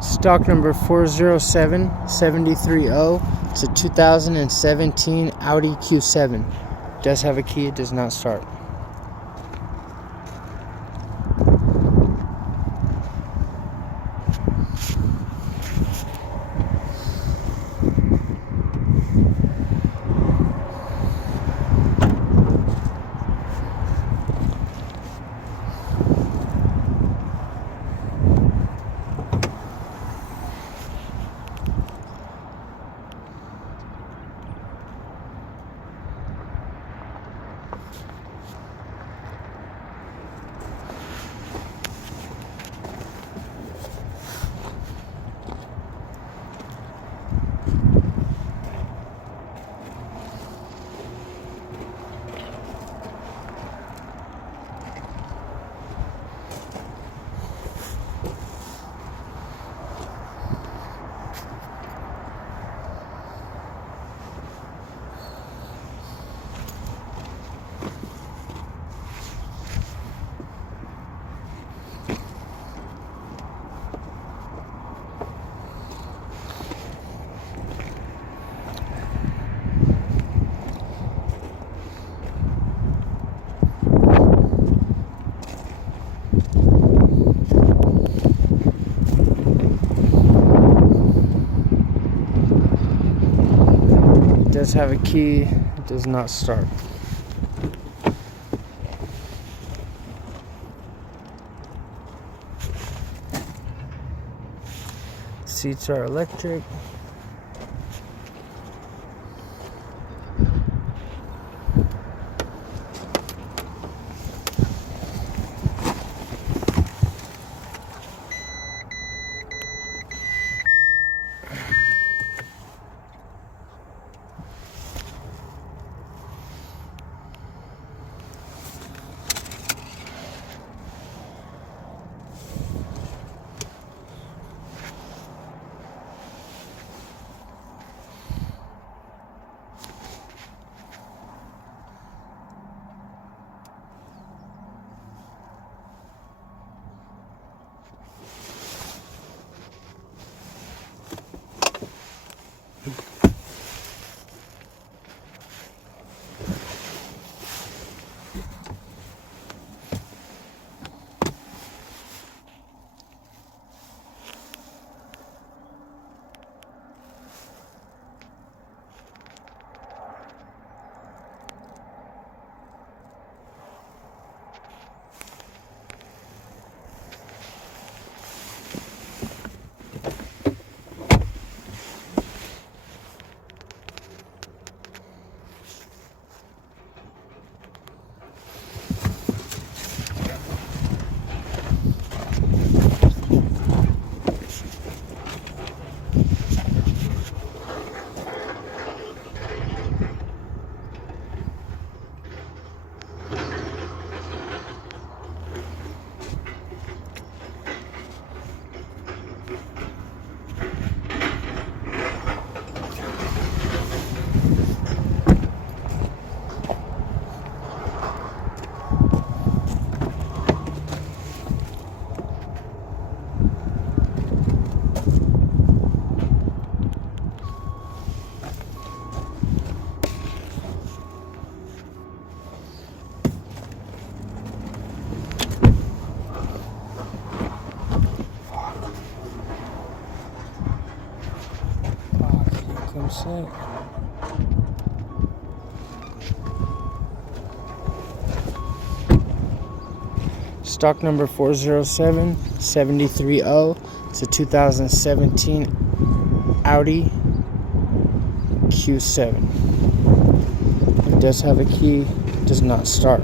Stock number 407730. It's a 2017 Audi Q7. It does have a key, it does not start. It does have a key, it does not start. Seats are electric. Set. Stock number 407730. It's a 2017 Audi Q7. It does have a key, it does not start.